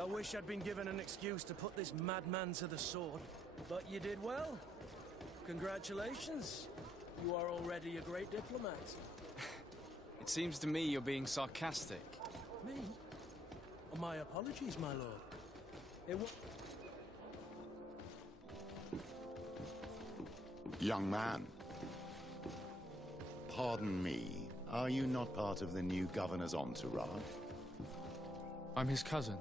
I wish I'd been given an excuse to put this madman to the sword. But you did well. Congratulations. You are already a great diplomat. It seems to me you're being sarcastic. Me? Oh, my apologies, my lord. It was... Young man. Pardon me. Are you not part of the new governor's entourage? I'm his cousin,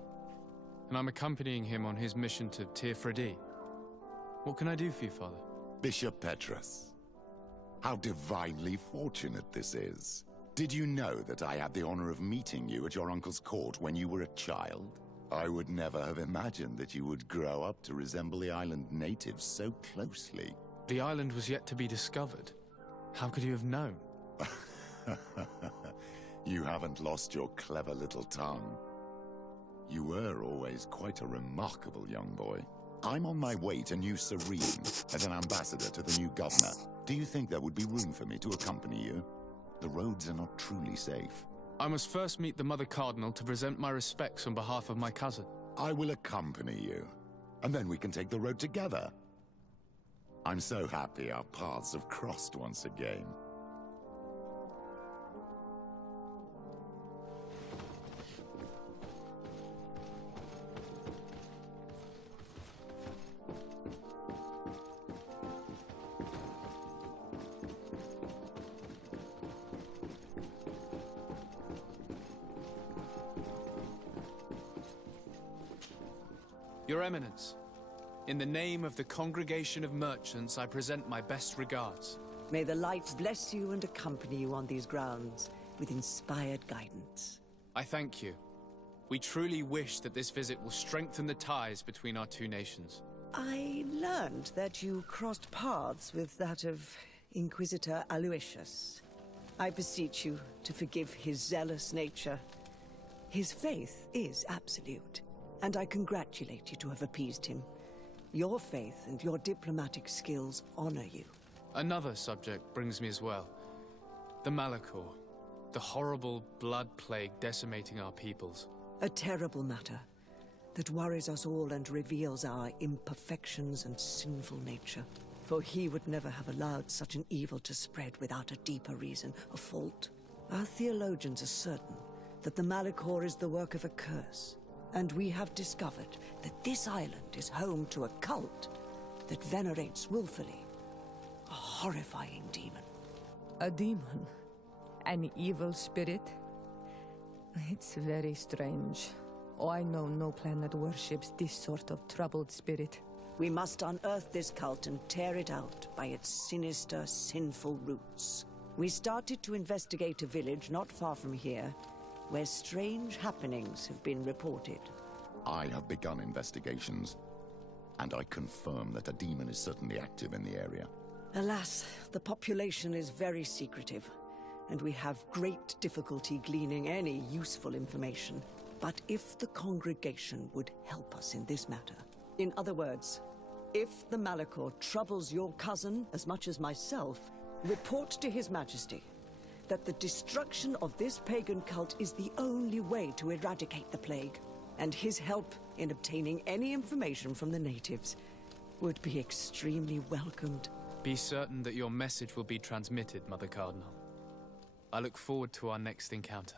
and I'm accompanying him on his mission to Tirfredi. What can I do for you, Father? Bishop Petrus. How divinely fortunate this is. Did you know that I had the honor of meeting you at your uncle's court when you were a child? I would never have imagined that you would grow up to resemble the island natives so closely. The island was yet to be discovered. How could you have known? You haven't lost your clever little tongue. You were always quite a remarkable young boy. I'm on my way to New Serene as an ambassador to the new governor. Do you think there would be room for me to accompany you? The roads are not truly safe. I must first meet the Mother Cardinal to present my respects on behalf of my cousin. I will accompany you, and then we can take the road together. I'm so happy our paths have crossed once again. Your Eminence, in the name of the Congregation of Merchants, I present my best regards. May the light bless you and accompany you on these grounds with inspired guidance. I thank you. We truly wish that this visit will strengthen the ties between our two nations. I learned that you crossed paths with that of Inquisitor Aloysius. I beseech you to forgive his zealous nature. His faith is absolute, and I congratulate you to have appeased him. Your faith and your diplomatic skills honor you. Another subject brings me as well. The Malachor, the horrible blood plague decimating our peoples. A terrible matter that worries us all and reveals our imperfections and sinful nature. For he would never have allowed such an evil to spread without a deeper reason, a fault. Our theologians are certain that the Malachor is the work of a curse. And we have discovered that this island is home to a cult that venerates willfully a horrifying demon. A demon? An evil spirit? It's very strange. Oh, I know no planet worships this sort of troubled spirit. We must unearth this cult and tear it out by its sinister, sinful roots. We started to investigate a village not far from here, where strange happenings have been reported. I have begun investigations, and I confirm that a demon is certainly active in the area. Alas, the population is very secretive, and we have great difficulty gleaning any useful information. But if the congregation would help us in this matter, in other words, if the Malachor troubles your cousin as much as myself, report to His Majesty that the destruction of this pagan cult is the only way to eradicate the plague, and his help in obtaining any information from the natives would be extremely welcomed. Be certain that your message will be transmitted, Mother Cardinal. I look forward to our next encounter.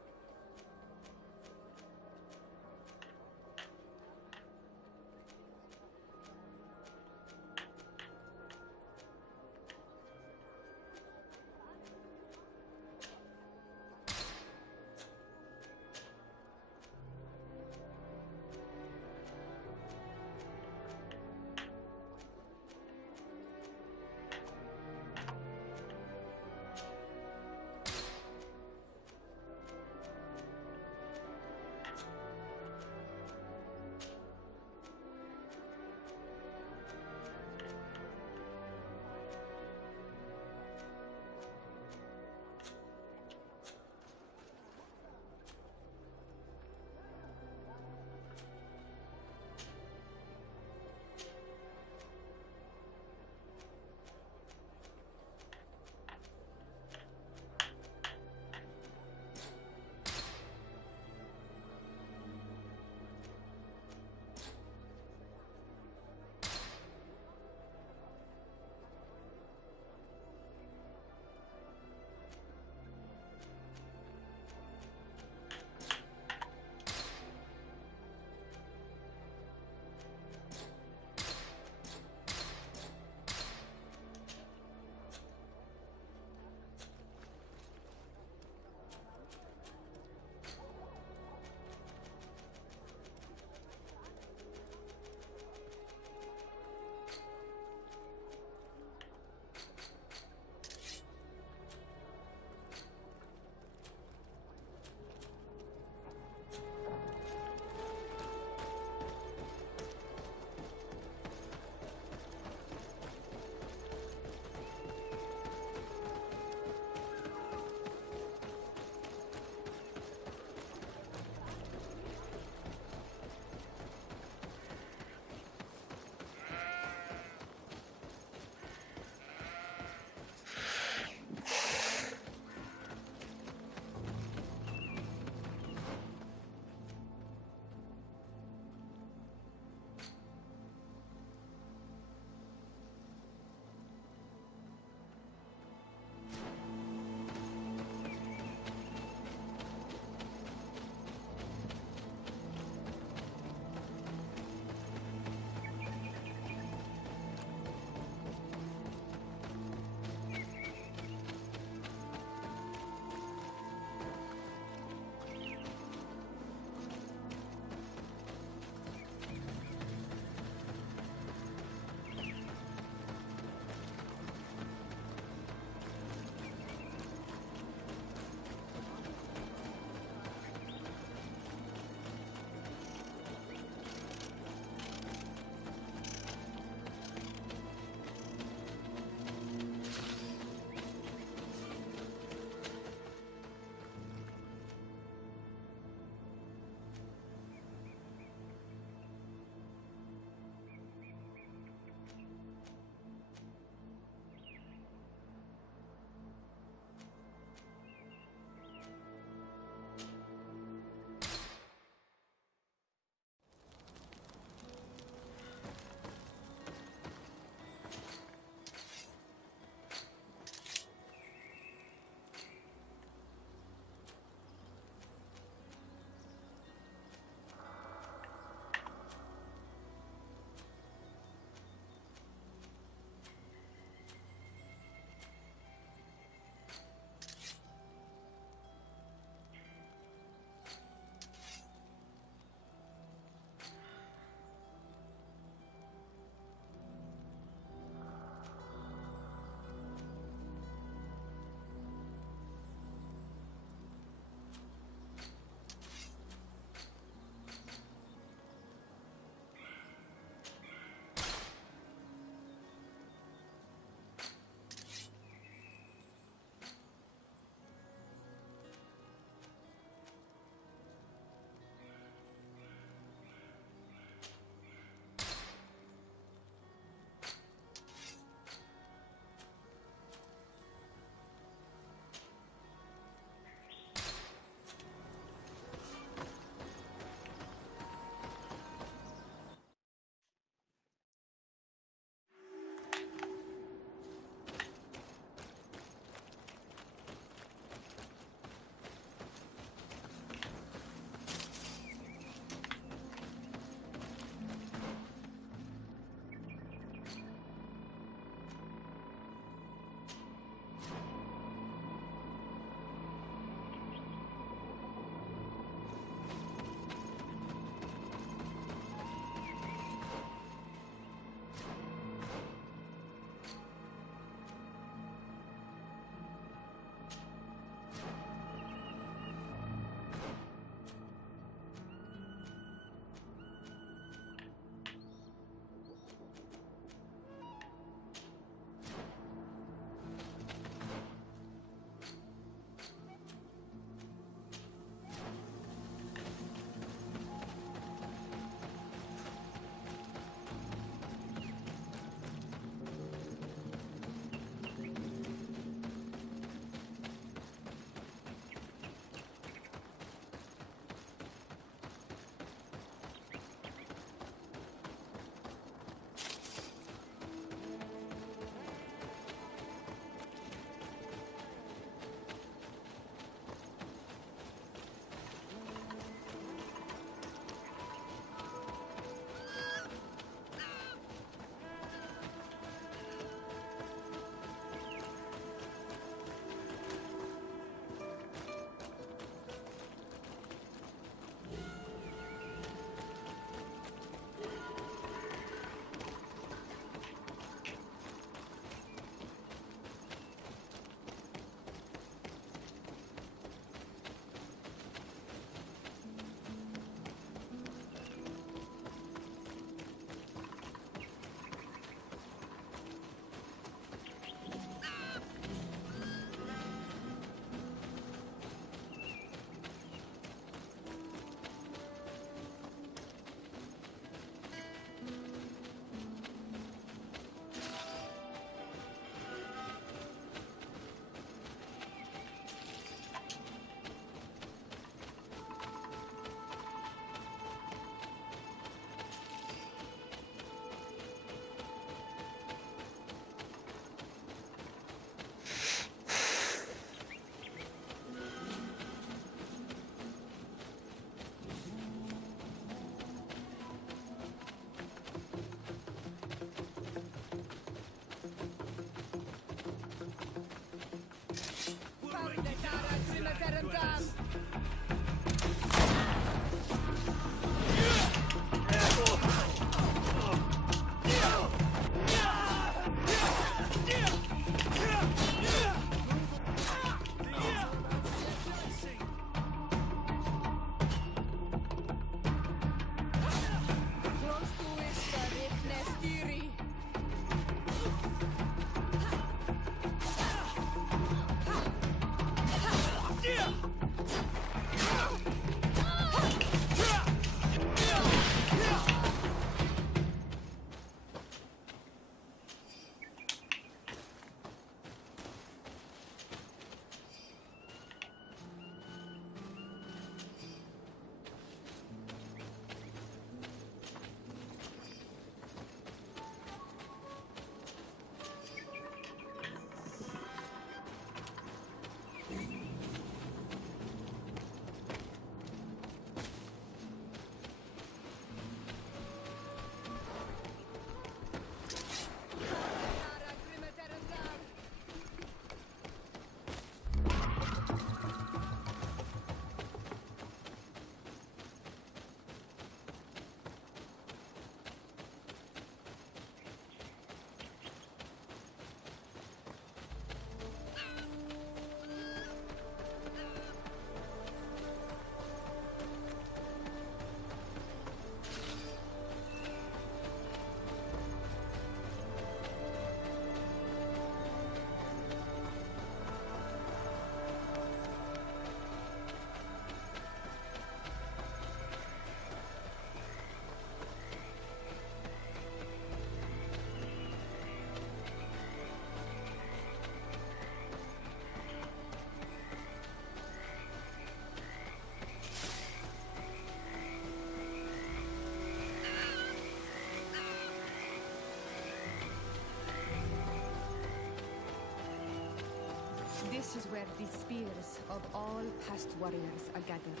This is where the spears of all past warriors are gathered.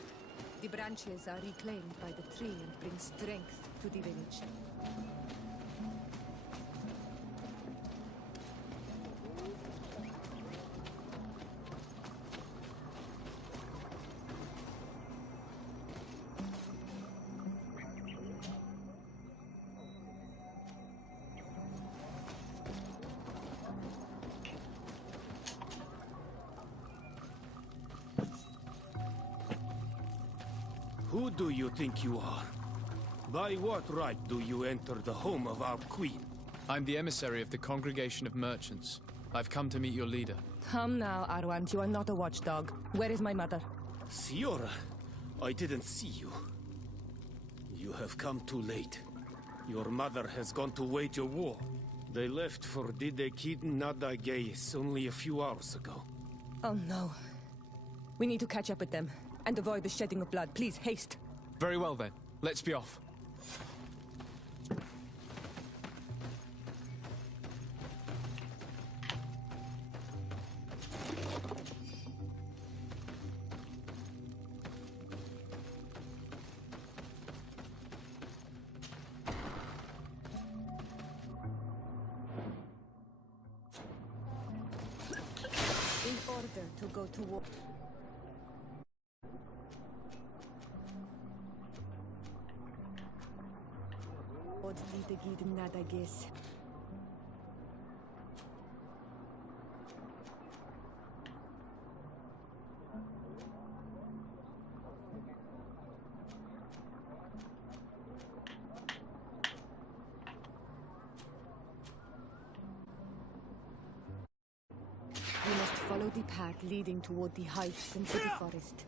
The branches are reclaimed by the tree and bring strength to the village. Who do you think you are? By what right do you enter the home of our queen? I'm the emissary of the Congregation of Merchants. I've come to meet your leader. Come now, Arwant, you are not a watchdog. Where is my mother? Siora, I didn't see you. You have come too late. Your mother has gone to wage a war. They left for Didekid Nadagais only a few hours ago. Oh no. We need to catch up with them and avoid the shedding of blood. Please, haste. Very well then. Let's be off. In order to go to war... Didegid Nadagis. We must follow the path leading toward the heights into the forest.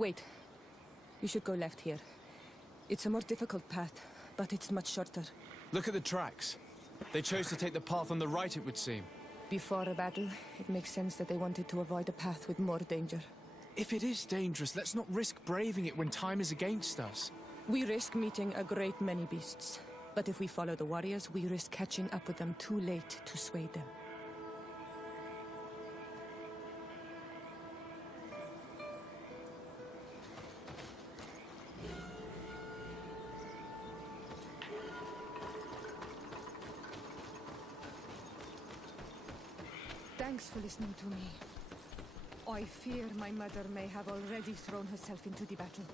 Wait. You should go left here. It's a more difficult path, but it's much shorter. Look at the tracks. They chose to take the path on the right, it would seem. Before a battle, it makes sense that they wanted to avoid a path with more danger. If it is dangerous, let's not risk braving it when time is against us. We risk meeting a great many beasts. But if we follow the warriors, we risk catching up with them too late to sway them. Thanks for listening to me. I fear my mother may have already thrown herself into the battle.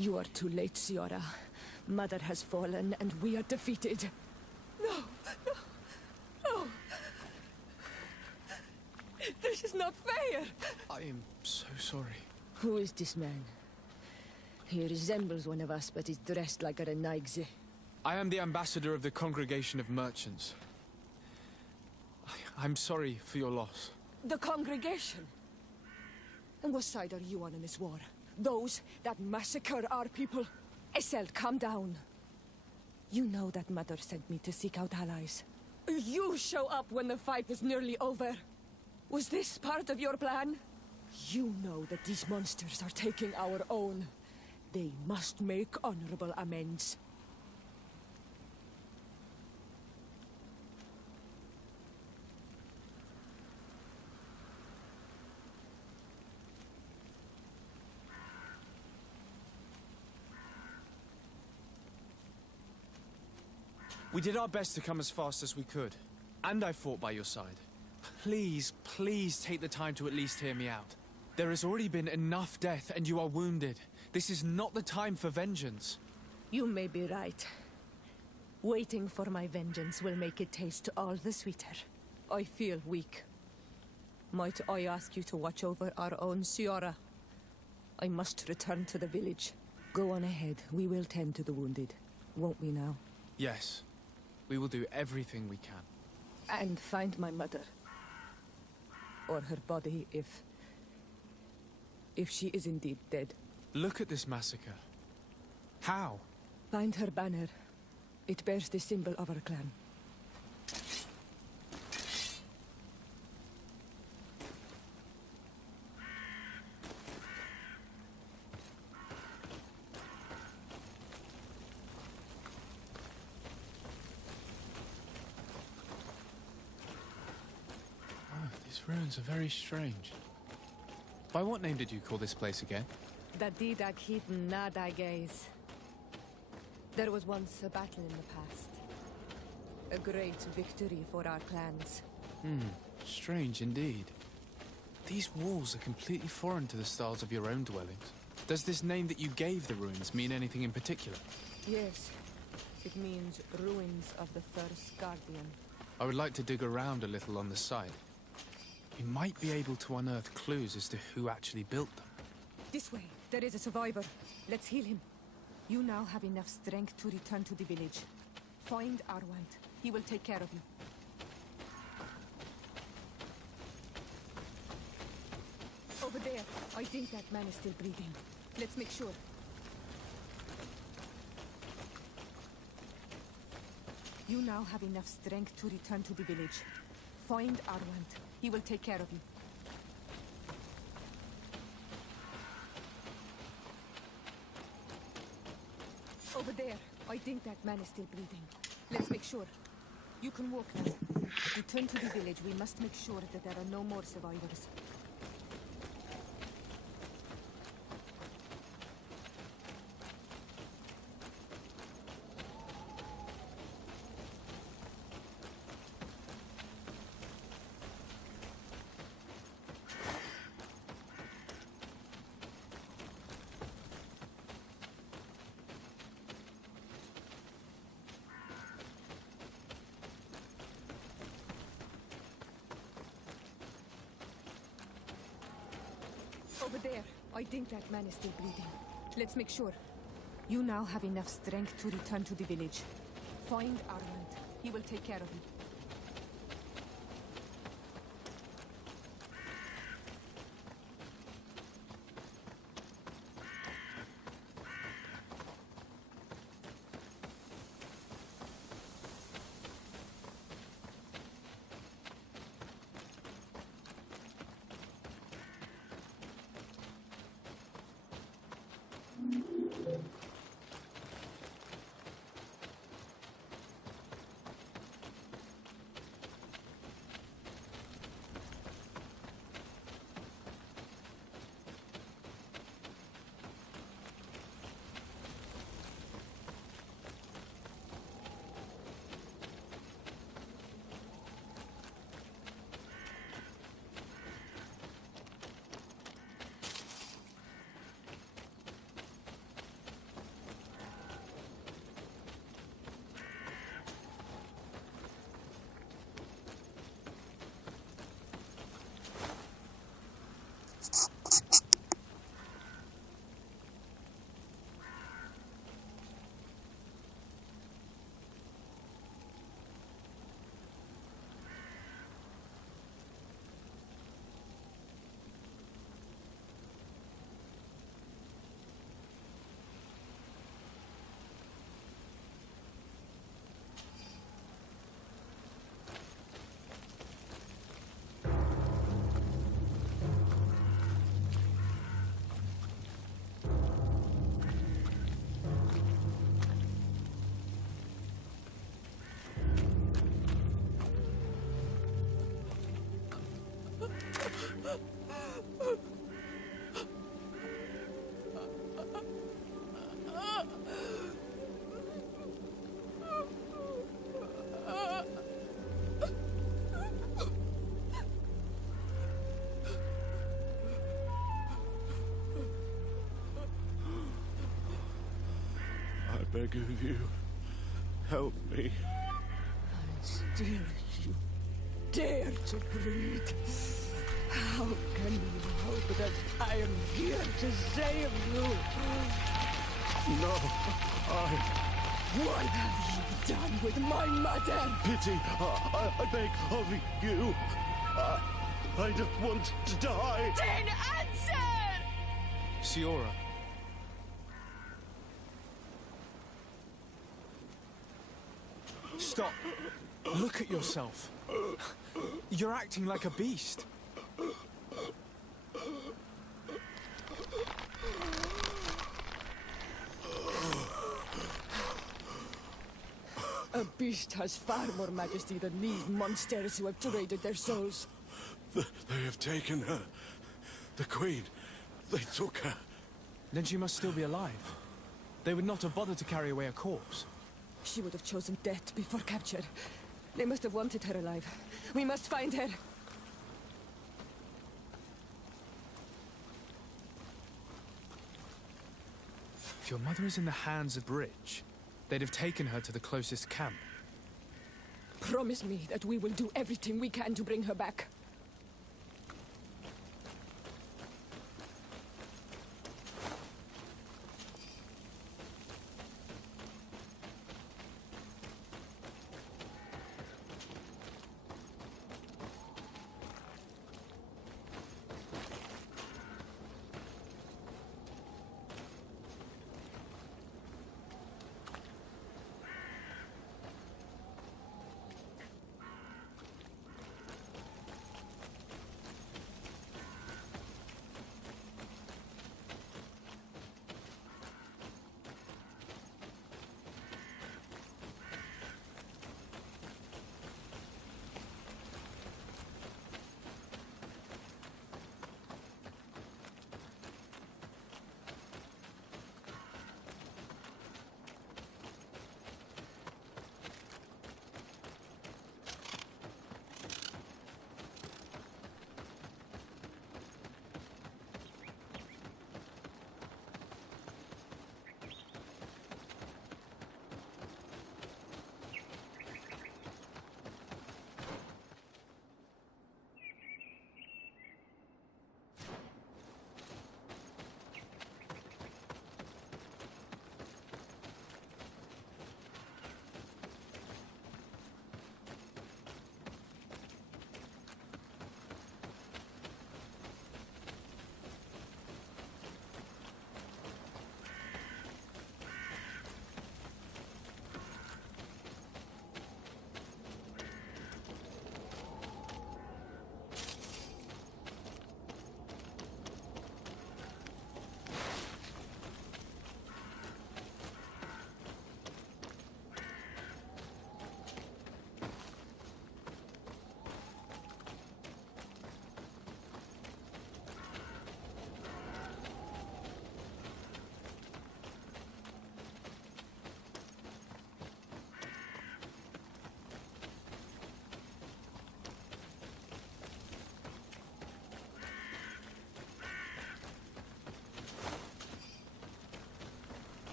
You are too late, Ciara. Mother has fallen, and we are defeated. No, no, no. This is not fair. I am so sorry. Who is this man? He resembles one of us, but is dressed like a Renaigze. I am the ambassador of the Congregation of Merchants. I'm sorry for your loss. The congregation? And what side are you on in this war? Those that massacre our people? Essel, calm down. You know that Mother sent me to seek out allies. You show up when the fight is nearly over. Was this part of your plan? You know that these monsters are taking our own. They must make honorable amends. We did our best to come as fast as we could. And I fought by your side. Please, please take the time to at least hear me out. There has already been enough death, and you are wounded. This is not the time for vengeance. You may be right. Waiting for my vengeance will make it taste all the sweeter. I feel weak. Might I ask you to watch over our own Ciara? I must return to the village. Go on ahead. We will tend to the wounded. Won't we now? Yes. We will do everything we can. And find my mother. Or her body, if she is indeed dead. Look at this massacre. How? Find her banner. It bears the symbol of our clan. These ruins are very strange. By what name did you call this place again? Dadida Keaton Nadagaze. There was once a battle in the past. A great victory for our clans. Strange indeed. These walls are completely foreign to the styles of your own dwellings. Does this name that you gave the ruins mean anything in particular? Yes. It means ruins of the first guardian. I would like to dig around a little on the site. We might be able to unearth clues as to who actually built them. This way. There is a survivor. Let's heal him. You now have enough strength to return to the village. Find Arwant. He will take care of you. Over there. I think that man is still breathing. Let's make sure. You now have enough strength to return to the village. Find Arwant. He will take care of you. Over there. I think that man is still breathing. Let's make sure. You can walk now. Return to the village. We must make sure that there are no more survivors. Over there. I think that man is still breathing. Let's make sure. You now have enough strength to return to the village. Find Armand. He will take care of you. beg of you, help me. Still, you dare to breathe. How can you hope that I am here to save you? No, What have you done with my mother? pity, I beg of you. I don't want to die. Then answer! Siora. Stop. Look at yourself. You're acting like a beast. A beast has far more majesty than these monsters who have traded their souls. They have taken her. The Queen. They took her. Then she must still be alive. They would not have bothered to carry away a corpse. She would have chosen death before capture. They must have wanted her alive. We must find her. If your mother is in the hands of Bridge, they'd have taken her to the closest camp. Promise me that we will do everything we can to bring her back.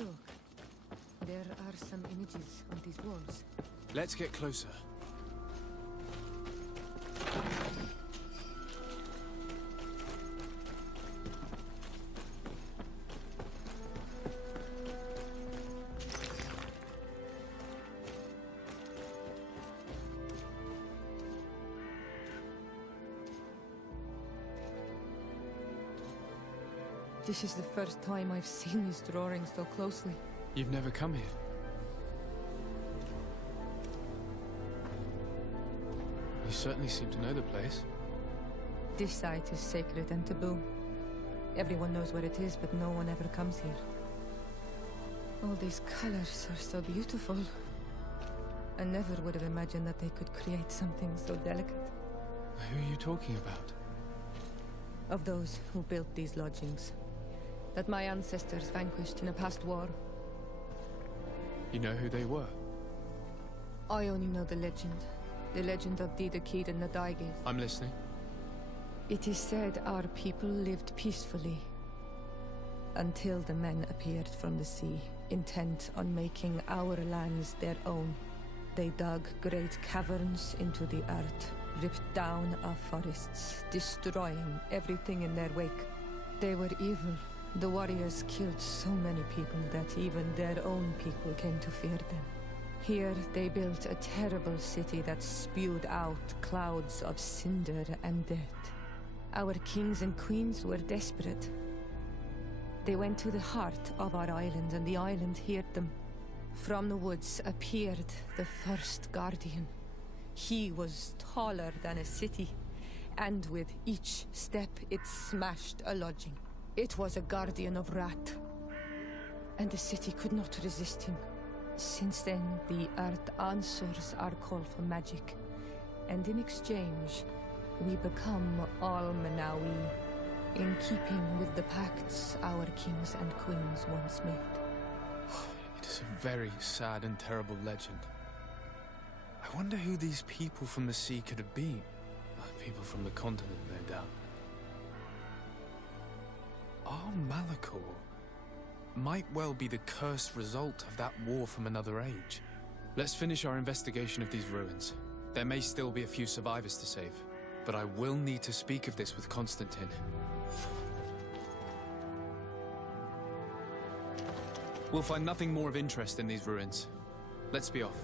Look. There are some images on these walls. Let's get closer. This is the first time I've seen these drawings so closely. You've never come here? You certainly seem to know the place. This site is sacred and taboo. Everyone knows where it is, but no one ever comes here. All these colors are so beautiful. I never would have imagined that they could create something so delicate. Who are you talking about? Of those who built these lodgings. That my ancestors vanquished in a past war. You know who they were? I only know the legend. The legend of Didakid and Nadaigith. I'm listening. It is said our people lived peacefully. Until the men appeared from the sea, intent on making our lands their own. They dug great caverns into the earth, ripped down our forests, destroying everything in their wake. They were evil. The warriors killed so many people that even their own people came to fear them. Here they built a terrible city that spewed out clouds of cinder and death. Our kings and queens were desperate. They went to the heart of our island, and the island heard them. From the woods appeared the first guardian. He was taller than a city, and with each step it smashed a lodging. It was a guardian of Rat, and the city could not resist him. Since then, the earth answers our call for magic, and in exchange, we become all Manawi, in keeping with the pacts our kings and queens once made. It is a very sad and terrible legend. I wonder who these people from the sea could have been. People from the continent, no doubt. Our Malachor might well be the cursed result of that war from another age. Let's finish our investigation of these ruins. There may still be a few survivors to save, but I will need to speak of this with Constantine. We'll find nothing more of interest in these ruins. Let's be off.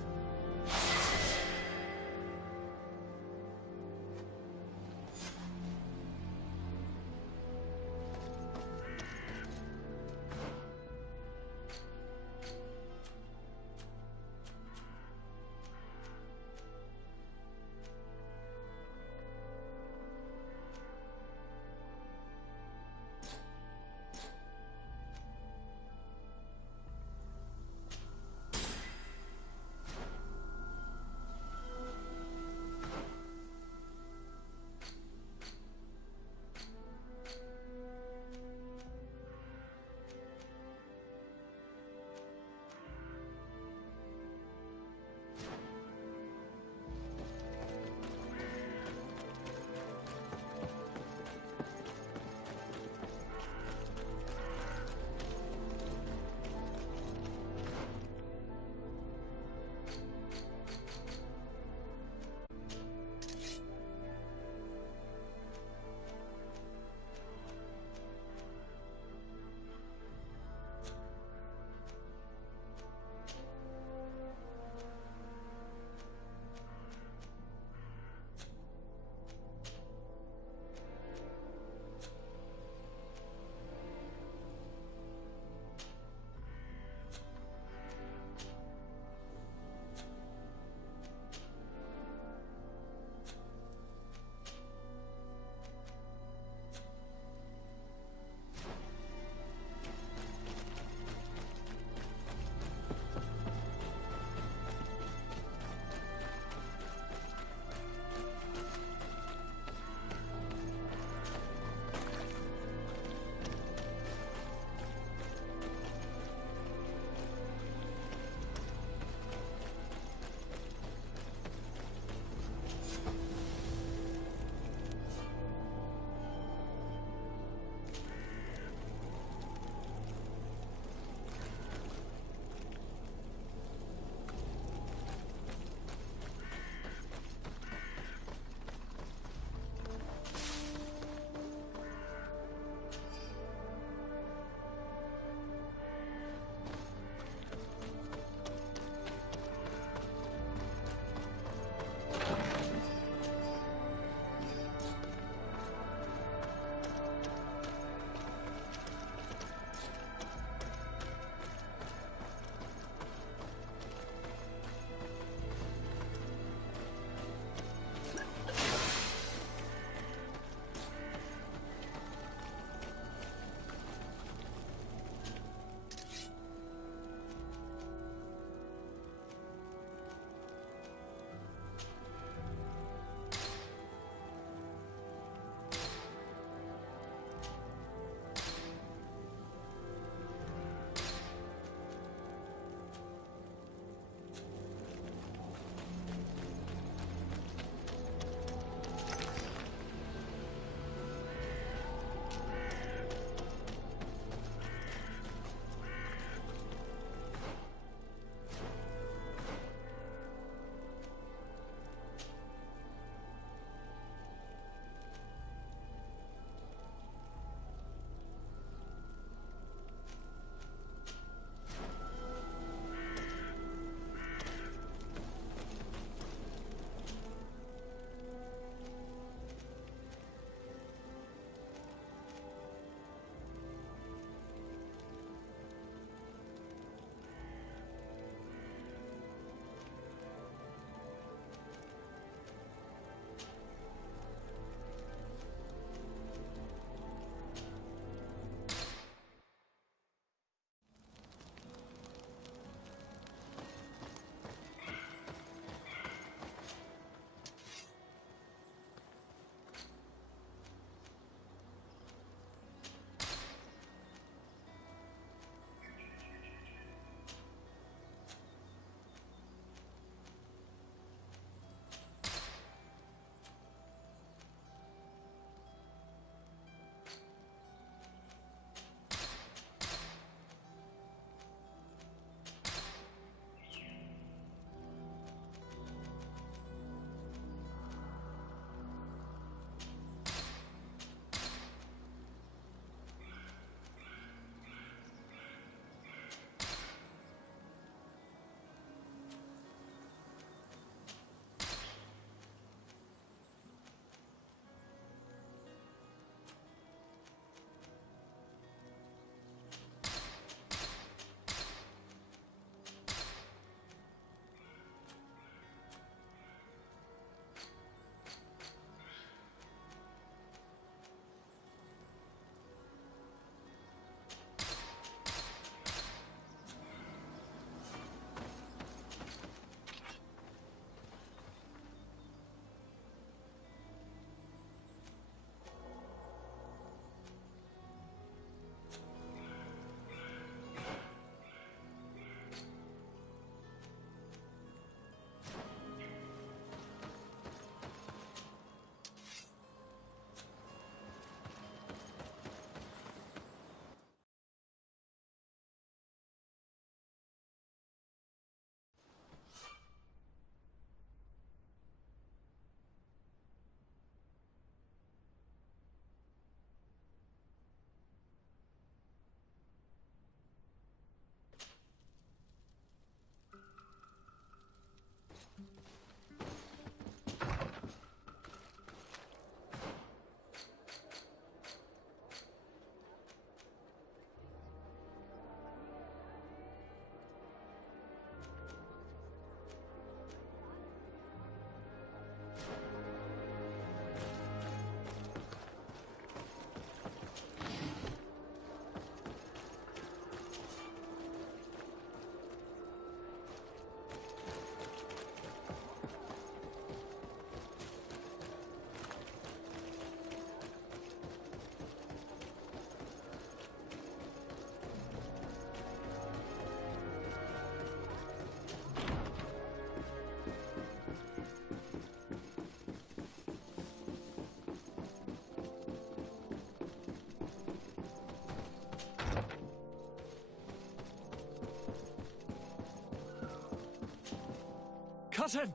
Cousin!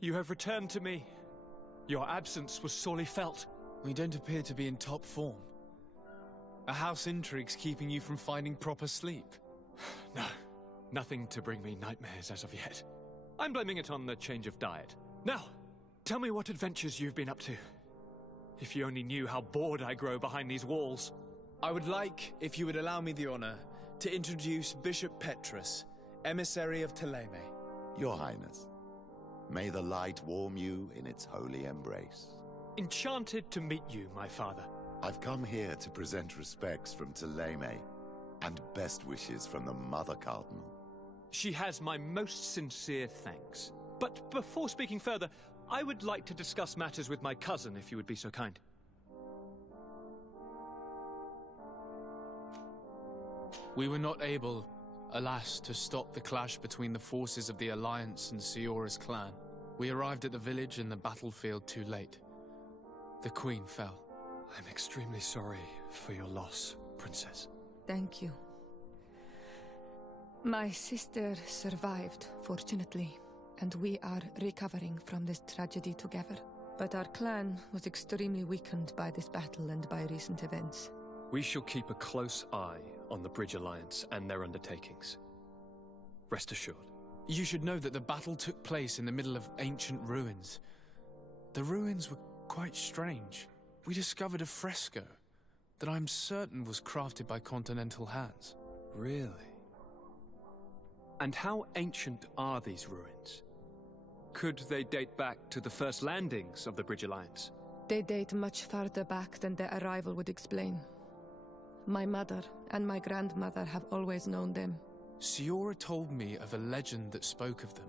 You have returned to me. Your absence was sorely felt. We don't appear to be in top form. A house intrigue's keeping you from finding proper sleep. No, nothing to bring me nightmares as of yet. I'm blaming it on the change of diet. Now, tell me what adventures you've been up to. If you only knew how bored I grow behind these walls. I would like, if you would allow me the honor, to introduce Bishop Petrus, emissary of Theleme. Your Highness, may the light warm you in its holy embrace. Enchanted to meet you, my father. I've come here to present respects from Theleme and best wishes from the Mother Cardinal. She has my most sincere thanks. But before speaking further, I would like to discuss matters with my cousin, if you would be so kind. We were not able, alas, to stop the clash between the forces of the Alliance and Siora's clan. We arrived at the village and the battlefield too late. The Queen fell. I'm extremely sorry for your loss, Princess. Thank you. My sister survived, fortunately, and we are recovering from this tragedy together. But our clan was extremely weakened by this battle and by recent events. We shall keep a close eye on the Bridge Alliance and their undertakings. Rest assured. You should know that the battle took place in the middle of ancient ruins. The ruins were quite strange. We discovered a fresco that I'm certain was crafted by continental hands. Really? And how ancient are these ruins? Could they date back to the first landings of the Bridge Alliance? They date much farther back than their arrival would explain. My mother and my grandmother have always known them. Siora told me of a legend that spoke of them,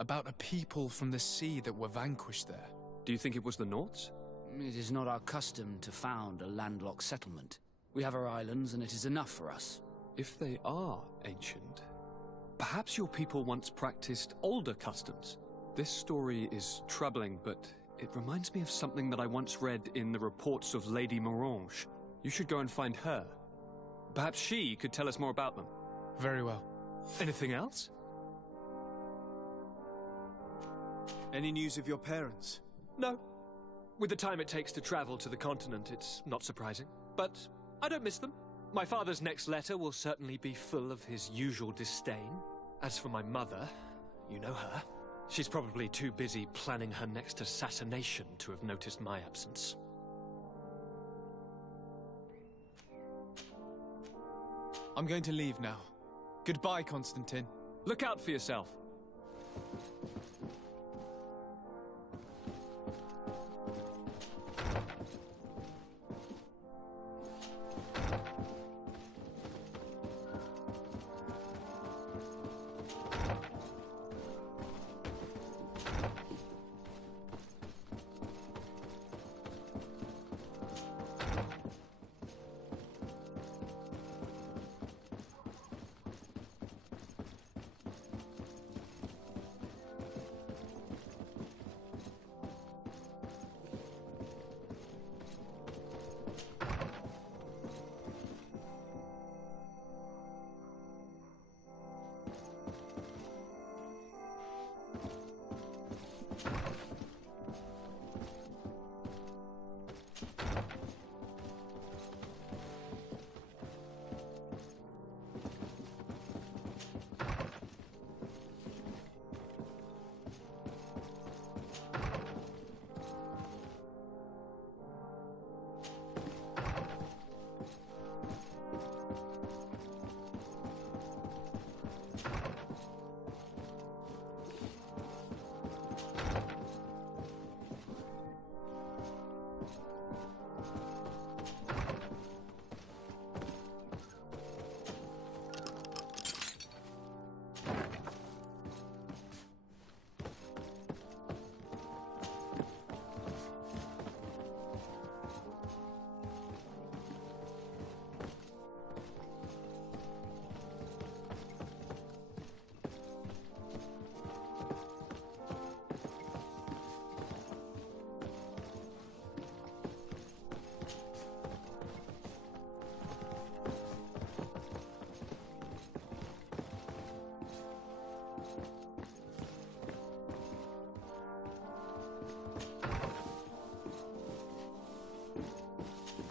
about a people from the sea that were vanquished there. Do you think it was the Nords? It is not our custom to found a landlocked settlement. We have our islands, and it is enough for us. If they are ancient, perhaps your people once practiced older customs. This story is troubling, but it reminds me of something that I once read in the reports of Lady Morange. You should go and find her. Perhaps she could tell us more about them. Very well. Anything else? Any news of your parents? No. With the time it takes to travel to the continent, it's not surprising. But I don't miss them. My father's next letter will certainly be full of his usual disdain. As for my mother, you know her. She's probably too busy planning her next assassination to have noticed my absence. I'm going to leave now. Goodbye, Constantine. Look out for yourself.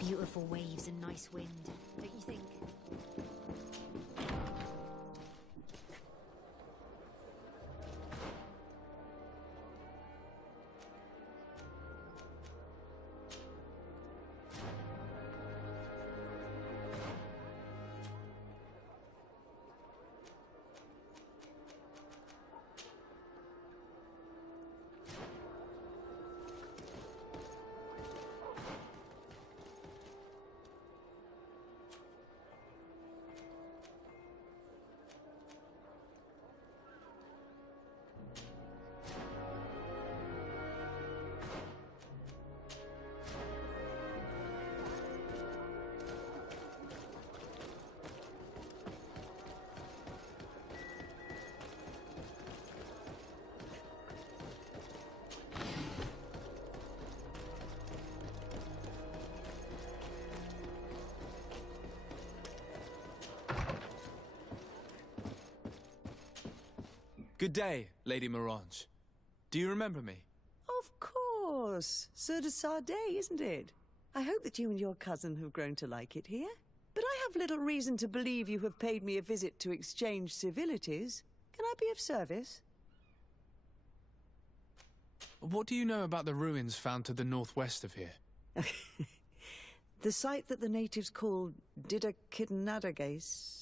Beautiful waves and nice wind, don't you think? Good day, Lady Morange. Do you remember me? Of course. Sur de Sade, isn't it? I hope that you and your cousin have grown to like it here. But I have little reason to believe you have paid me a visit to exchange civilities. Can I be of service? What do you know about the ruins found to the northwest of here? The site that the natives call Didakidnadagais.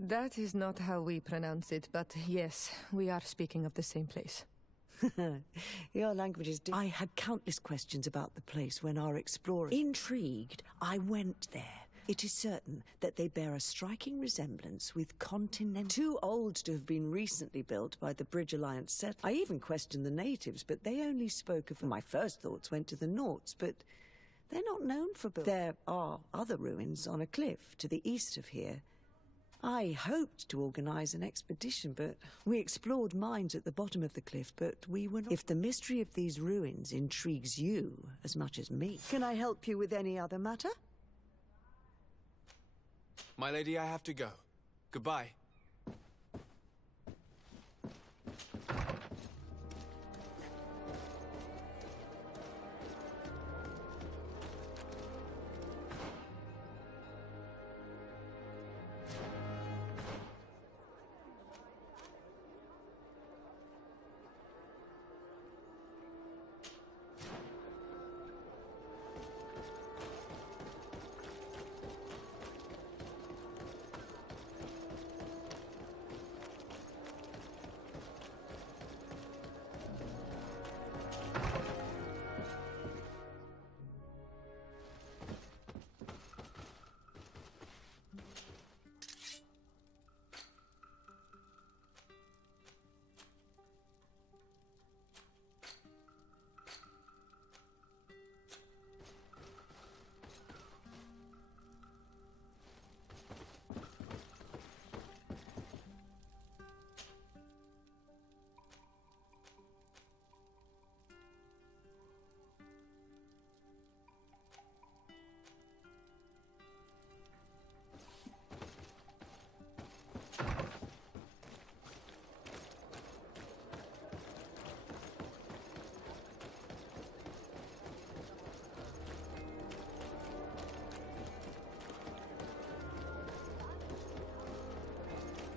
That is not how we pronounce it, but yes, we are speaking of the same place. Your language is I had countless questions about the place when our explorers... Intrigued, I went there. It is certain that they bear a striking resemblance with continental... Too old to have been recently built by the Bridge Alliance set. I even questioned the natives, but they only spoke of... My first thoughts went to the Nauts, but they're not known for building. There are other ruins on a cliff to the east of here. I hoped to organize an expedition, but we explored mines at the bottom of the cliff, but we were not... If the mystery of these ruins intrigues you as much as me, can I help you with any other matter? My lady, I have to go. Goodbye.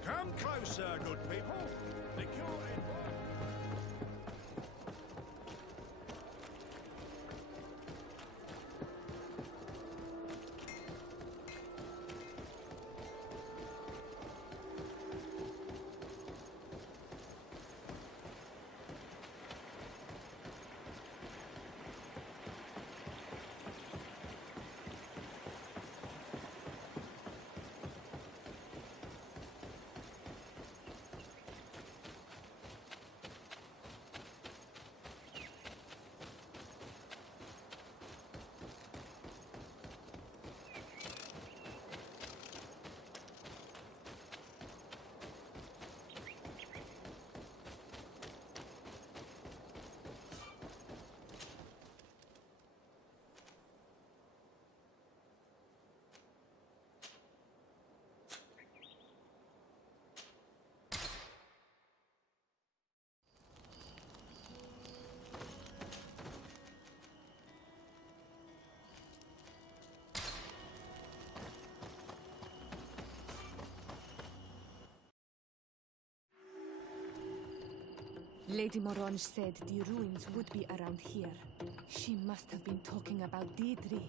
Come closer, good people. The cure is... Lady Morange said the ruins would be around here. She must have been talking about Deirdre.